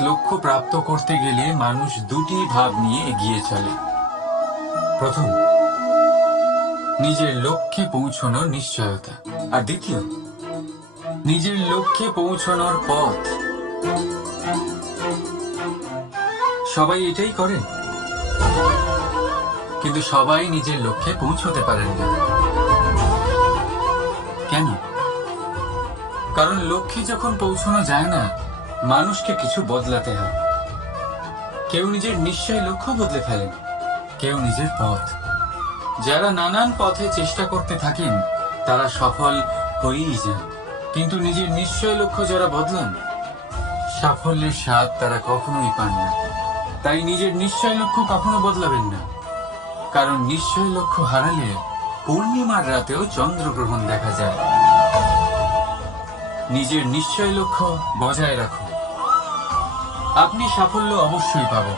লক্ষ্য প্রাপ্ত করতে গেলে মানুষ দুটি ভাব নিয়ে এগিয়ে চলে। প্রথম, নিজের লক্ষ্যে পৌঁছানোর নিশ্চয়তা। আর দ্বিতীয়, নিজের লক্ষ্যে পৌঁছানোর পথ। সবাই এটাই করে। কিন্তু সবাই নিজের লক্ষ্যে পৌঁছতে পারেন না। কেন? কারণ লক্ষ্যে যখন পৌঁছানো যায় না মানুষকে কিছু বদলাতে হয়। কেউ নিজের নিশ্চয় লক্ষ্য বদলে ফেলেন, কেউ নিজের পথ। যারা নানান পথে চেষ্টা করতে থাকেন, তারা সফল হয়েই যান। কিন্তু নিজের নিশ্চয় লক্ষ্য যারা বদলান, সাফল্যের স্বাদ তারা কখনোই পান না। তাই নিজের নিশ্চয় লক্ষ্য কখনো বদলাবেন না। কারণ নিশ্চয় লক্ষ্য হারালে পূর্ণিমার রাতেও চন্দ্রগ্রহণ দেখা যায়। নিজের নিশ্চয় লক্ষ্য বজায় রাখুন। আপনি সাফল্য অবশ্যই পাবেন।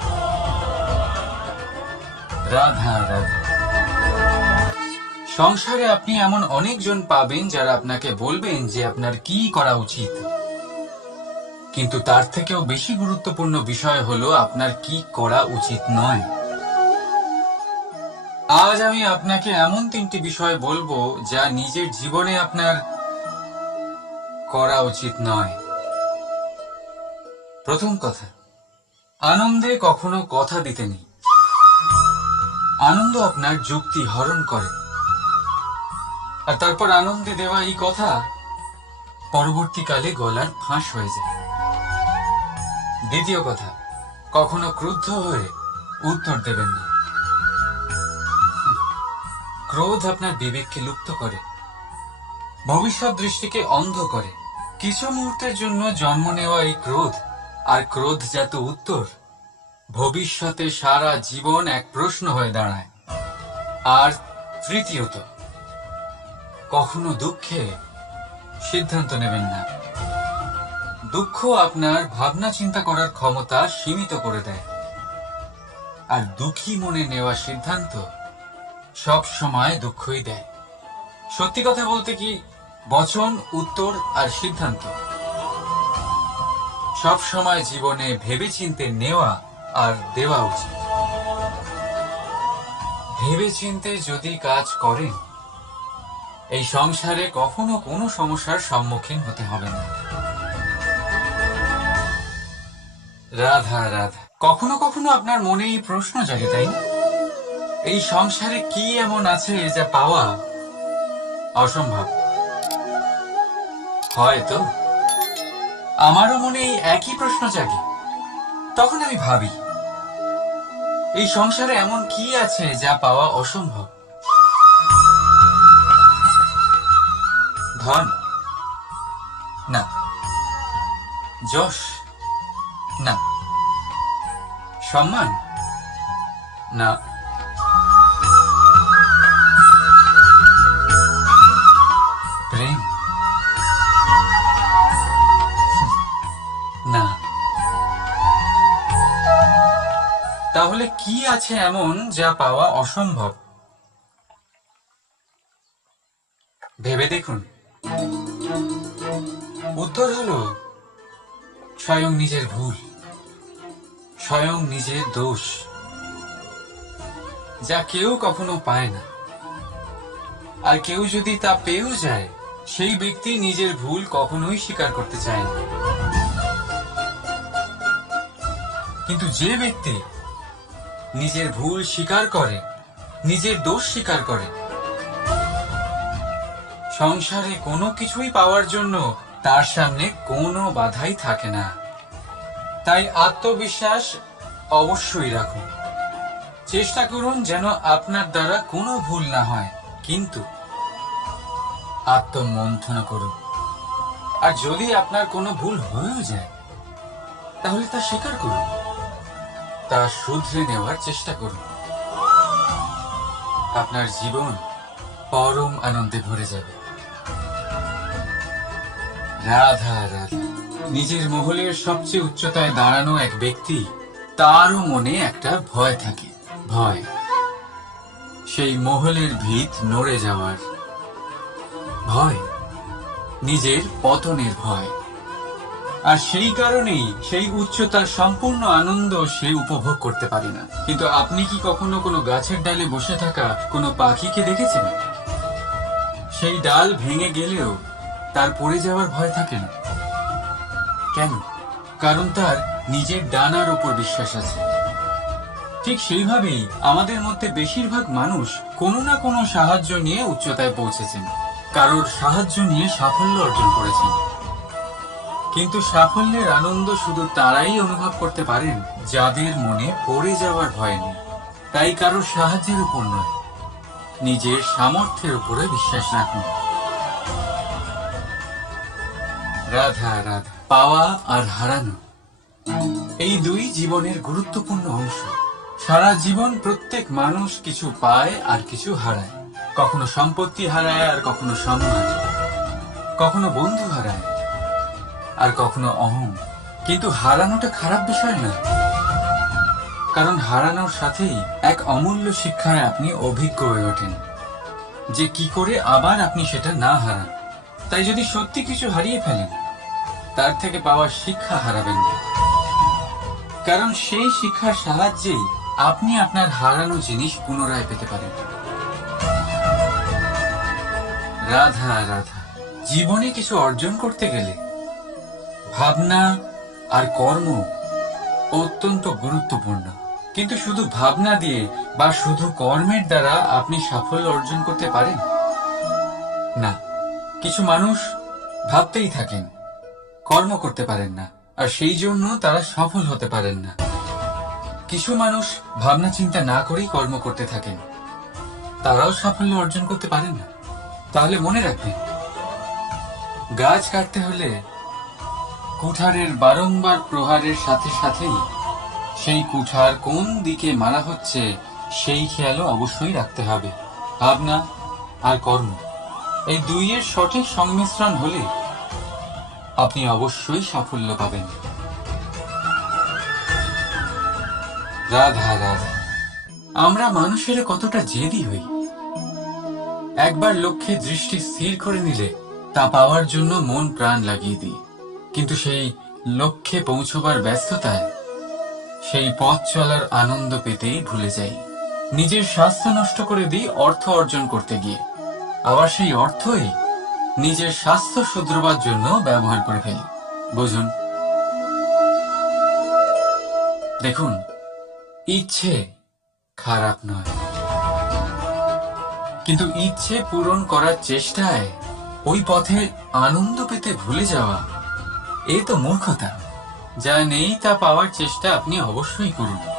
রাধা রাধা। সংসারে আপনি এমন অনেকজন পাবেন যারা আপনাকে বলবেন যে আপনার কি করা উচিত। কিন্তু তার থেকেও বেশি গুরুত্বপূর্ণ বিষয় হলো আপনার কি করা উচিত নয়। আজ আমি আপনাকে এমন তিনটি বিষয় বলব যা নিজের জীবনে আপনার করা উচিত নয়। প্রথম কথা, আনন্দে কখনো কথা দিতে নেই। আনন্দ আপনার যুক্তি হরণ করে। আর তারপর আনন্দে দেওয়া এই কথা, পরবর্তীকালে গলার ফাঁস হয়ে যায়। দ্বিতীয় কথা, কখনো ক্রুদ্ধ হয়ে উত্তর দেবেন না। ক্রোধ আপনার বিবেককে লুপ্ত করে, ভবিষ্যৎ দৃষ্টিকে অন্ধ করে। কিছু মুহূর্তের জন্য জন্ম নেওয়া এই ক্রোধ আর ক্রোধজাত উত্তর, ভবিষ্যতে সারা জীবন এক প্রশ্ন হয়ে দাঁড়ায়। আর তৃতীয়ত, কখনো দুঃখে সিদ্ধান্ত নেবেন না। দুঃখ আপনার ভাবনা চিন্তা করার ক্ষমতা সীমিত করে দেয়। আর দুঃখী মনে নেওয়া সিদ্ধান্ত সব সময় দুঃখই দেয়। সত্যি কথা বলতে কি, বচন, উত্তর আর সিদ্ধান্ত সব সময় জীবনে ভেবেচিন্তে নেওয়া আর দেওয়া উচিত। ভেবেচিন্তে যদি কাজ করেন, এই সংসারে কখনো কোনো সমস্যার সম্মুখীন হতে হবে না। রাধা রাধা, কখনো কখনো আপনার মনে এই প্রশ্ন জাগে, তাই এই সংসারে কি এমন আছে যা পাওয়া অসম্ভব? হয়তো। আমারও মনে এই একই প্রশ্ন জাগে। তখন আমি ভাবি, এই সংসারে এমন কি আছে যা পাওয়া অসম্ভব? ধন? না। যশ? না। সম্মান? না। কি আছে এমন যা পাওয়া অসম্ভব? ভেবে দেখুন। উত্তর হলো, স্বয়ং নিজের ভুল, স্বয়ং নিজের দোষ, যা কেউ কখনো পায় না। আর কেউ যদি তা পেয়েও যায়, সেই ব্যক্তি নিজের ভুল কখনোই স্বীকার করতে চায় না। কিন্তু যে ব্যক্তি নিজের ভুল স্বীকার করে, নিজের দোষ স্বীকার করে। সংসারে কোনো কিছুই পাওয়ার জন্য তার সামনে কোনো বাধাই থাকে না। তাই আত্মবিশ্বাস অবশ্যই রাখুন। চেষ্টা করুন যেন আপনার দ্বারা কোনো ভুল না হয়, কিন্তু আত্মমন্থনা করুন। আর যদি আপনার কোনো ভুল হয়েও যায়, তাহলে তা স্বীকার করুন। তা শুধরে নেওয়ার চেষ্টা করুন। আপনার জীবন পরম আনন্দে ভরে যাবে। রাধা রাধা, নিজের মহলের সবচেয়ে উচ্চতায় দাঁড়ানো এক ব্যক্তি, তারও মনে একটা ভয় থাকে। ভয়। সেই মহলের ভিত নড়ে যাওয়ার। ভয়। নিজের পতনের ভয়। আর সেই কারণেই সেই উচ্চতার সম্পূর্ণ আনন্দ সে উপভোগ করতে পারে না। কিন্তু আপনি কি কখনো কোনো গাছের ডালে বসে থাকা কোনো পাখিকে দেখেছেন? সেই ডাল ভেঙে গেলেও তার পড়ে যাওয়ার ভয় থাকে না। কেন? কারণ তার নিজের ডানার উপর বিশ্বাস আছে। ঠিক সেইভাবেই আমাদের মধ্যে বেশিরভাগ মানুষ কোনো না কোনো সাহায্য নিয়ে উচ্চতায় পৌঁছেছেন। কারোর সাহায্য নিয়ে সাফল্য অর্জন করেছেন। কিন্তু সাফল্যের আনন্দ শুধু তারাই অনুভব করতে পারেন যাদের মনে পড়ে যাওয়ার ভয় নেই। তাই কারোর সাহায্যের উপর নয়, নিজের সামর্থ্যের উপরে বিশ্বাস রাখুন। রাধা রাধা, পাওয়া আর হারানো, এই দুই জীবনের গুরুত্বপূর্ণ অংশ। সারা জীবন প্রত্যেক মানুষ কিছু পায় আর কিছু হারায়। কখনো সম্পত্তি হারায় আর কখনো সম্মান, কখনো বন্ধু হারায়। আর কখনো অহং। কিন্তু হারানোটা খারাপ বিষয় না। কারণ হারানোর সাথেই এক অমূল্য শিক্ষায় আপনি অভিজ্ঞ হয়ে ওঠেন। যে কি করে আবার আপনি সেটা না হারান। তাই যদি সত্যি কিছু হারিয়ে ফেলেন, তার থেকে পাওয়া শিক্ষা হারাবেন না। কারণ সেই শিক্ষার সাহায্যেই আপনি আপনার হারানো জিনিস পুনরায় পেতে পারেন। রাধা রাধা, জীবনে কিছু অর্জন করতে গেলে ভাবনা আর কর্ম অত্যন্ত গুরুত্বপূর্ণ। কিন্তু শুধু ভাবনা দিয়ে বা শুধু কর্মের দ্বারা আপনি সাফল্য অর্জন করতে পারেন? না, কিছু মানুষ ভাবতেই থাকেন, কর্ম করতে পারেন না, আর সেই জন্য তারা সফল হতে পারেন না। কিছু মানুষ ভাবনা চিন্তা না করেই কর্ম করতে থাকেন, তারাও সাফল্য অর্জন করতে পারেন না। তাহলে মনে রাখবেন, গাছ কাটতে হলে কুঠারের বারংবার প্রহারের সাথে সাথেই। সেই কুঠার কোন দিকে মারা হচ্ছে, সেই খেয়ালও অবশ্যই রাখতে হবে। ভাবনা আর কর্ম, এই দুইয়ের সঠিক সংমিশ্রণ হলে আপনি অবশ্যই সাফল্য পাবেন। রাধা রাধা, আমরা মানুষেরা কতটা জেদি হই। একবার লক্ষ্যে দৃষ্টি স্থির করে নিলে তা পাওয়ার জন্য মন প্রাণ লাগিয়ে দিই। কিন্তু সেই লক্ষ্যে পৌঁছবার ব্যস্ততায় সেই পথ চলার আনন্দ পেতেই ভুলে যাই। নিজের স্বাস্থ্য নষ্ট করে দিই অর্থ অর্জন করতে গিয়ে। আবার সেই অর্থই নিজের স্বাস্থ্য শুধরবার জন্য ব্যবহার করে ফেলি। বুঝুন? দেখুন, ইচ্ছে খারাপ নয়। কিন্তু ইচ্ছে পূরণ করার চেষ্টায় ওই পথে আনন্দ পেতে ভুলে যাওয়া এ তো মূর্খতা যা নেই তা পাওয়ার চেষ্টা আপনি অবশ্যই করুন।